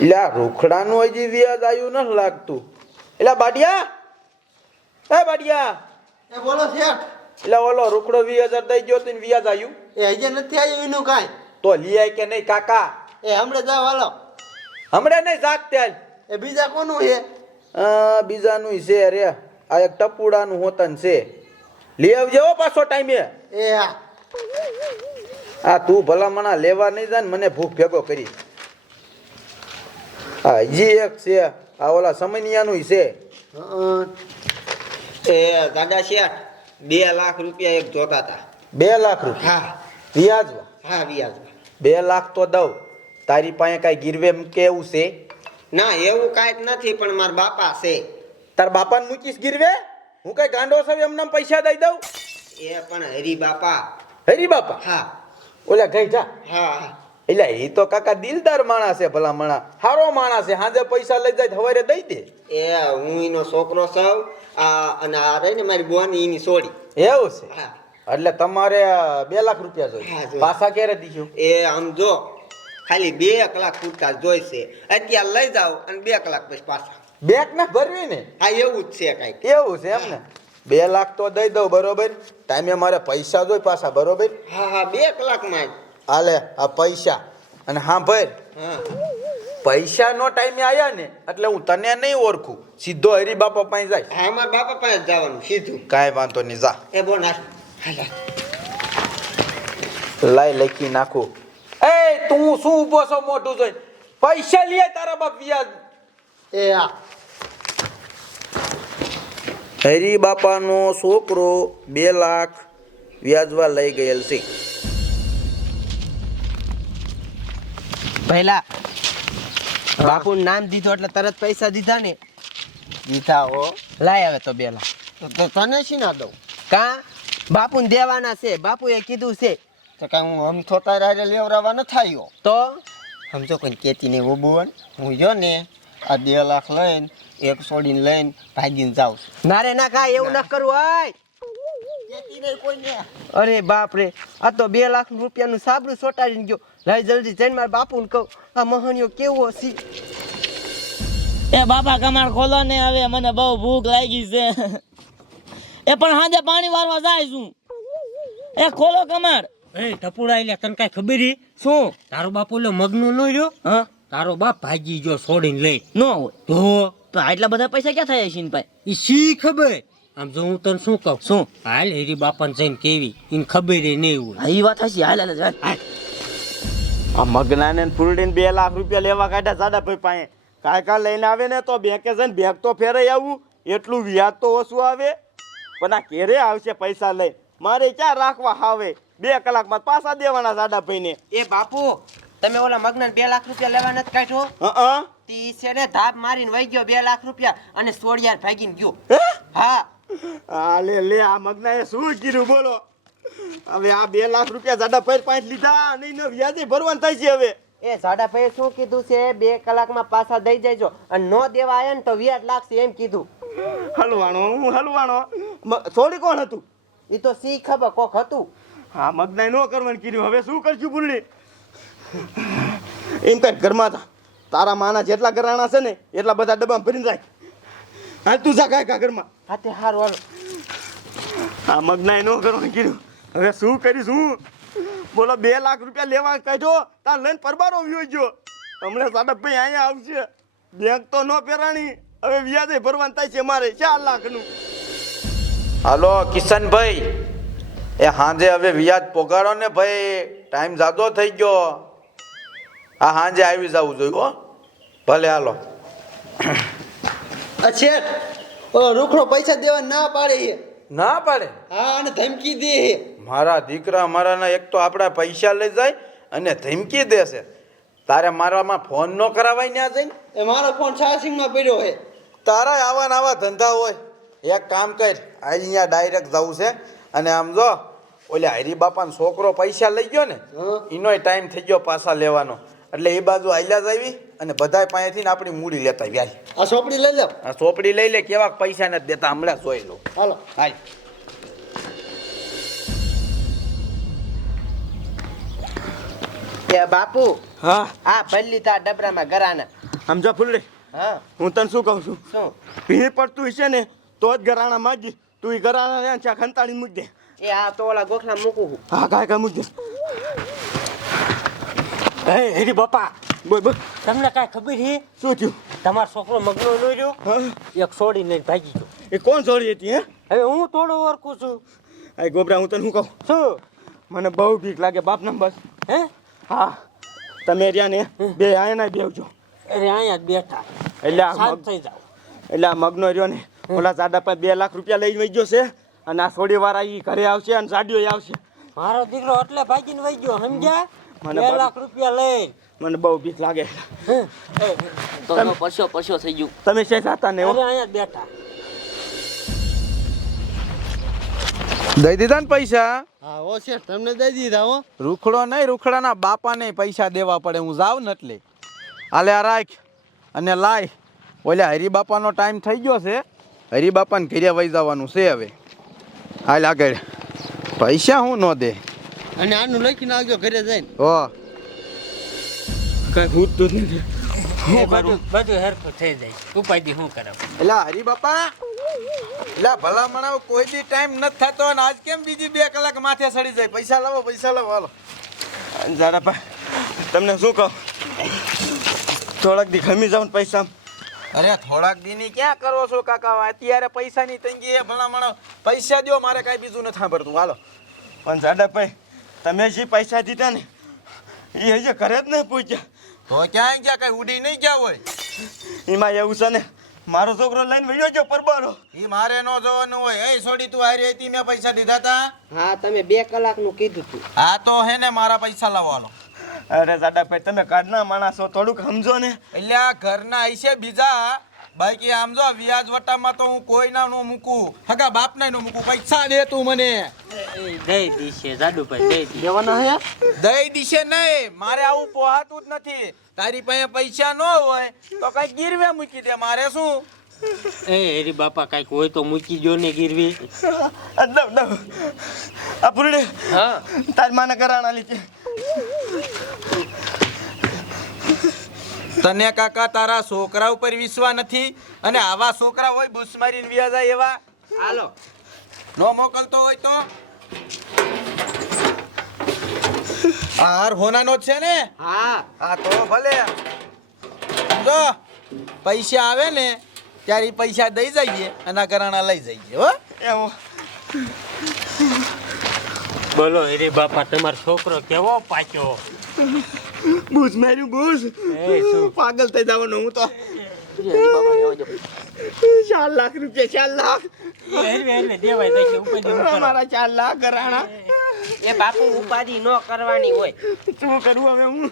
એટલે આ રોકડાનું હજી વ્યાજ આવ્યું નથી લાગતું. એટલે બાડિયા, એ બાડિયા, એ બોલો શેઠ. એટલે ઓલો રોકડો 20,000 દઈ ગયો તો વ્યાજ આવ્યું? એ હજી નથી આવ્યું એનું કાંઈ. તો લઈ આય કે નહીં કાકા? એ હમણાં જાવ હાલો. હમણાં નહીં જાગ ત્યાં. એ બીજા કોનું છે? બીજાનું છે રે, આ એક ટપુડાનું હોતન છે. લઈ આવજે હો પાછો ટાઈમે. એ હા. આ તું ભલામણા લેવા નહીં જાય ને મને ભૂખ ભેગો કરી. હા હજી એક છે, આ ઓલા સમનિયાનું છે. એ દાદા શેઠ 2 લાખ રૂપિયા એક જોતા હતા. 2 લાખ રૂપિયા હા વ્યાજમાં? હા વ્યાજ. 2 લાખ તો દઉં. તારી પાસે કઈ ગીરવે મૂકે એવું છે? ના એવું કાંઈ નથી, પણ મારા બાપા છે. તાર બાપાને મૂકીશ ગીરવે? હું કઈ ગાંડો છું એમને પૈસા દઈ દઉં? એ પણ હરી બાપા. હરી બાપા? હા ઓલા ગઈ જા. હા. એટલે એ તો કાકા દિલદાર માણસ છે, ભલા માણસ, સારો માણસ છે. સાંજે પૈસા લઈ જાય સવારે દઈ દે. એ હું એનો છોકરો છું. અને આ રહી ને મારી બોની એની સોડી. એવું છે? હા. એટલે તમારે 2 લાખ રૂપિયા હા, જોઈએ. જોઈએ. પાછા ક્યારે દીધું? એ આમ જો ખાલી 2 કલાક પૂરતા જોઈશે. અત્યારે લઈ જાઓ અને 2 કલાક પછી પાછા. બેંક ના ભરવી ને? હા એવું જ છે કાંઈક. એવું છે એમ ને? 2 લાખ તો દઈ દઉં, બરોબર. ટાઈમે મારે પૈસા જોઈ પાછા, બરોબર. હા 2 કલાકમાં જ. હાલે આ પૈસા. અને હા ભાઈ, હા પૈસા નો ટાઈમે આયા ને એટલે હું તને નહીં ઓળખું, સીધો હરી બાપા પાસે જાય. હા મારા બાપા પાસે જ જવાનું સીધું. કાંઈ વાંધો નહીં, જા. એ બોલ નાખ. લાઈ લખી નાખું. એ તું શું ઊભો છો મોઢું જોઈ? પૈસા લે તારા બાપ વ્યાજ. એ હા. હરી બાપાનો છોકરો 2 લાખ વ્યાજવા લઈ ગયેલ છે. પહેલા બાપુ નામ દીધું એટલે તરત પૈસા દીધા ને. દીધા હો. લાય આવે તો 2 લાખ. તો તને શી ના દઉં? કા બાપુ દેવાના છે, બાપુએ કીધું છે. તો કાંઈ હું આમ થોતા રારે લેવરાવા ન થાયો. તો સમજો કોઈ કેતી ને બોબોન હું જો ને આ 2 લાખ લઈને એક છોડીને લઈને ભાગીને જાઉં છું. નારે ના કા એવું ના કરવું હોય. કેતી નહીં કોઈને. અરે બાપ રે, આ તો 2 લાખ રૂપિયાનું સાબરું સોટાડીને ગયો. લાય જલ્દી જઈને મારા બાપુને કહું આ મહણિયો કેવો છે. એ બાપા કમાડ ખોલો ને, હવે મને બહુ ભૂખ લાગી છે. એ પણ હાજે પાણી વારવા જાય છું. એ ખોલો કમાડ. એ ટપુડા એટલે તને કઈ ખબર હી? શું? તારો બાપ ઓલો મગનું નો રહ્યો, હા તારો બાપ ભાગી ગયો છોડીને લઈ. ન હોય તો આટલા બધા પૈસા ક્યાં થયા છે ભાઈ? ઈ શી ખબર? આમ જો હું તને શું કહું, શું? હાલ હેરી બાપાને જઈને કેવી એને ખબર ય નહીં હોય. એ વાત હશે. હાલ હાલ હાલ. આ મગનાને ને ફૂલડીને 2 લાખ રૂપિયા લેવા કાઢ્યા સાડા ભાઈ પાસે. કાંઈ લઈને આવે ને તો બેંકે જઈને બેંક તો ફેરાઈ આવું, એટલું વ્યાજ તો ઓછું આવે. પણ આ ઘેરે આવશે પૈસા લઈ, મારે ક્યાં રાખવા આવે? 2 કલાકમાં પાછા દેવાના સાડા ભાઈને. એ બાપુ તમે ઓલા મગનાને 2 લાખ રૂપિયા લેવા નથી કાઢ્યો? હા તી છે ને ધાપ મારીને વહી ગયો 2 લાખ રૂપિયા અને સોડિયાર ભાગીને ગયો. હે? હા હા લે આ મગનાએ શું કીધું બોલો? હવે આ 2 લાખ રૂપિયા સાડા ભાઈ પાસે લીધા નહીં ને વ્યાજે ભરવાનું થાય છે હવે. એ સાડા ભાઈએ શું કીધું છે? 2 કલાકમાં પાછા દઈ જજો અને નો દેવા આયા ને તો વ્યાજ લાગશે એમ કીધું. હલવાણો છોડી કોણ હતું? એ તો સી ખબર કોક હતું. હા મગનાએ નો કરવાનું કીધું, હવે શું કરશું પૂર્ણી? એમ કઈ ઘરમાં તારા માના જેટલા ઘરાણા છે ને એટલા બધા ડબ્બામાં ભરીને રાખ. હાલ તું જા કાંઈ ઘરમાં. હા તે હારું હાલો. હા મગનાએ નો કરવાનું કીધું, હવે શું કરીશું? બોલો 2 લાખ રૂપિયા લેવા કાઢ્યો, તાર લઈને પરબારો વ્યો ગયો. હમણાં સાડા ભાઈ અહીંયા આવશે, બેંક તો નો પેરાણી, હવે વ્યાજે ભરવાનું થાય છે મારે 4 લાખનું. હાલો કિશનભાઈ, એ હાંજે હવે વ્યાજ પોગાડો ને ભાઈ, ટાઈમ જાજો થઈ ગયો. હા હાંજે આવી જવું જોઈએ હો. ભલે હાલો. આ શેઠ ઓલો રૂખડો પૈસા દેવા ના પાડે છે. ના પાડે? હા અને ધમકી દે છે. મારા દીકરા મારાના એક તો આપણા પૈસા લઈ જાય અને ધમકી દેશે. તારે મારામાં ફોન ન કરાવાય ત્યાં જઈને? એ મારો ફોન ચાર્જિંગમાં પડ્યો છે. તારા આવા ને આવા ધંધા હોય. એક કામ કર, અહીંયા ડાયરેક્ટ જવું છે અને આમ જો ઓલે હરી બાપાનો છોકરો પૈસા લઈ ગયો ને એનોય ટાઈમ થઈ ગયો પાછા લેવાનો, એટલે એ બાજુ આયલા જ આવી અને બધાય પાસેથી ને આપણી મૂડી લેતા વ્યાજ. આ ચોપડી લઈ લો. આ ચોપડી લઈ લે, કેવા પૈસા નથી દેતા હમણાં જોઈ લો. હાલો હાલ. એ બાપુ હા આ ભરી લીધા ડબરામાં ગરાના. સમજા ફૂલડી હા હું તને શું કહું છું શું ભીડ પડતું હશે ને તો જ ગરાણા માજી તું એ ગરાણા ચા ખંતાડી મૂક દે એ આ તો ઓલા ગોખલા મૂકું છું. હા કાંઈ મૂક દે હે હેરી બાપા બોલ બોલ તમને કાંઈ ખબર છે શું થયું તમારો છોકરો મગનો નો રહ્યો હા એક છોડી લઈને ભાગી ગયો. એ કોણ છોડી હતી હે હવે હું થોડો ઓળખું છું. આ ગોબરા હું તને શું કહું શું મને બહુ બીક લાગે બાપ ના બસ હે હા તમે રહ્યા ને બે આયા બેવજો અરે અહીંયા જ બેઠા એટલે આ શાંત મગ થઈ જાઓ. એટલે આ મગનો રહ્યો ને ઓલા સાડા પર 2 લાખ રૂપિયા લઈ વઈ ગયો છે અને આ સોડી વાળા ઈ ઘરે આવશે અને સાડીઓ આવશે મારો દીકરો એટલે ભાગીને વહી ગયો સમજ્યા? મને 2 લાખ રૂપિયા લઈને મને બહુ બીક લાગે તો પરસો થઈ ગયું. તમે છે જાતા ને હો? અરે અહીંયા જ બેઠા. દઈ દીધા ને પૈસા હા હો શેઠ તમને દઈ દીધા હો રૂખડો નહીં રૂખડાના બાપાને પૈસા દેવા પડે હું જાઉં ને એટલે હાલે આ રાખ અને લાય ઓલા હરિબાપાનો ટાઈમ થઈ ગયો છે હરિબાપાને ઘરે વહી જવાનું છે હવે હાલ આગળ પૈસા હું ન દે અને આનું લખીને આવજો ઘરે જઈને હો કઈ ભૂતતું જ નથી એ બધું હરખું થઈ જાય. ઉપાધિ શું કરે? એલા હરિબાપા એલા ભલા મણાવ કોઈ દી ટાઈમ નથી થતો અને આજ કેમ બીજી 2 કલાક માથે સડી જાય પૈસા લાવો હાલો જાડા તમને શું કહું થોડાક દી ખમી જાવ ને પૈસા અરે થોડાક દીની ક્યાં કરો છો કાકા અત્યારે પૈસાની તંગી એ ભલા મણાવ પૈસા દ્યો મારે કાંઈ બીજું નથી સાંભળતું હાલો પણ જાડા તમે જે પૈસા દીધા ને એ હજી ઘરે જ નહીં પૂછ્યા તો ક્યાંય ગયા કઈ ઉડી નહીં ગયા હોય એમાં એવું છે ને મારો છોકરો લઈને વયો ગયો પરબારો ઈ મારે નો જોવાનું હોય એ છોડી તું હારી હતી મેં પૈસા દીધા તા હા તમે 2 કલાકનું કીધું હતું હા તો હે ને મારા પૈસા લાવવાનો અરે જાડા તમે કાઢના માણસ છો થોડુંક સમજો ને એટલે આ ઘરના હશે બીજા બાકી આમ જો વ્યાજ વટામાં તો હું કોઈના નો મૂકું હગા બાપના નો મૂકું પૈસા દે તું મને દઈ દીશે જાડુભાઈ દઈ દી. દેવાના હે દઈ દીશે નહીં મારે આવું પોહાતું જ નથી તારી પાસે પૈસા ન હોય તો કઈ ગીરવે મૂકી દે મારે શું એ હરી બાપા કાંઈક હોય તો મૂકી જો ને ગીરવી. આ પૂરડે હા તાર માને કરાણા લીધી તને કાકા તારા છોકરા ઉપર વિશ્વાસ નથી અને આવા છોકરા હોય બુસ મારીને વ્યા જાય એવા હાલો નો મોકલતો હોય તો આ હાર હોનાનો જ છે ને હા હા તો ભલે જો પૈસા આવે ને ત્યારે ઈ પૈસા દઈ જઈએ અને આ ઘરાણા લઈ જઈએ હો એવું બોલો હરી બાપા તમારો છોકરો કેવો પાક્યો? બૂઝ માર્યું બૂઝ પાગલ થઈ જવાનો હું તો 4 લાખ રૂપિયા 4 લાખ એટલે દેવાય જાય ઉપાધિ ન કરો. મારા 4 લાખ ઘરાણા એ બાપુ ઉપાધિ ન કરવાની હોય શું કરું હવે હું